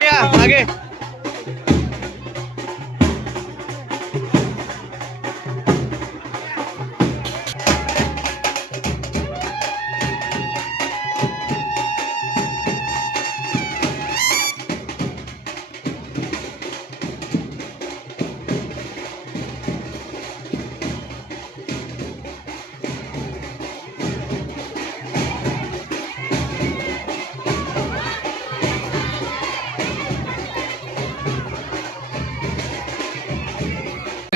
आगे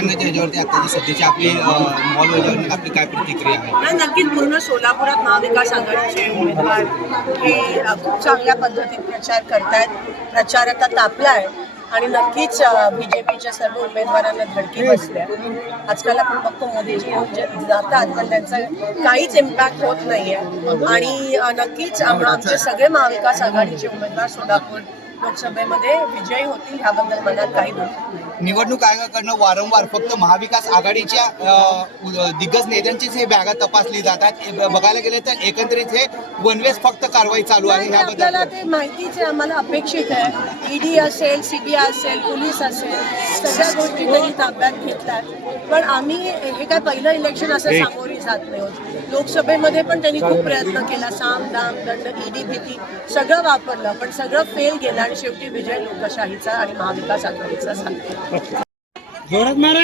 याच्यावरती आता सध्याची आपली मॉल वगैरे आपली काय प्रतिक्रिया आहे? नक्कीच पूर्ण सोलापुरात महाविकास आघाडीचे उमेदवार हे खूप चांगल्या पद्धतीत प्रचार करतायत. प्रचार आता तापलाय आणि नक्कीच बीजेपीच्या सर्व उमेदवारांना धडकी बसल्या. आजकाल आपण बघतो मोदीजी जातात पण त्यांचा काहीच इम्पॅक्ट होत नाहीये आणि नक्कीच आमचे सगळे महाविकास आघाडीचे उमेदवार सोलापूर लोकसभेमध्ये विजयी होतील ह्याबद्दल मनात काही दुमत नाही. निवडणूक आयोगाकडनं वारंवार फक्त महाविकास आघाडीच्या दिग्गज नेत्यांचीच हे बॅगा तपासली जातात. बघायला गेले तर एकंदरीत हे वनवेज फक्त कारवाई चालू आहे. आपल्याला ते माहितीच आहे, आम्हाला अपेक्षित आहे. ईडी असेल, सीबीआय असेल, पोलीस असेल, सगळ्या गोष्टी त्यांनी ताब्यात घेतल्यात. पण आम्ही हे काय पहिलं इलेक्शन असं सामोरी जात नाही होत. लोकसभेमध्ये पण त्यांनी खूप प्रयत्न केला, साम दाम दंड ईडी भीती सगळं वापरलं, पण सगळं फेल गेलं आणि शेवटी विजय लोकशाहीचा आणि महाविकास आघाडीचा झाला. जोरात मारा.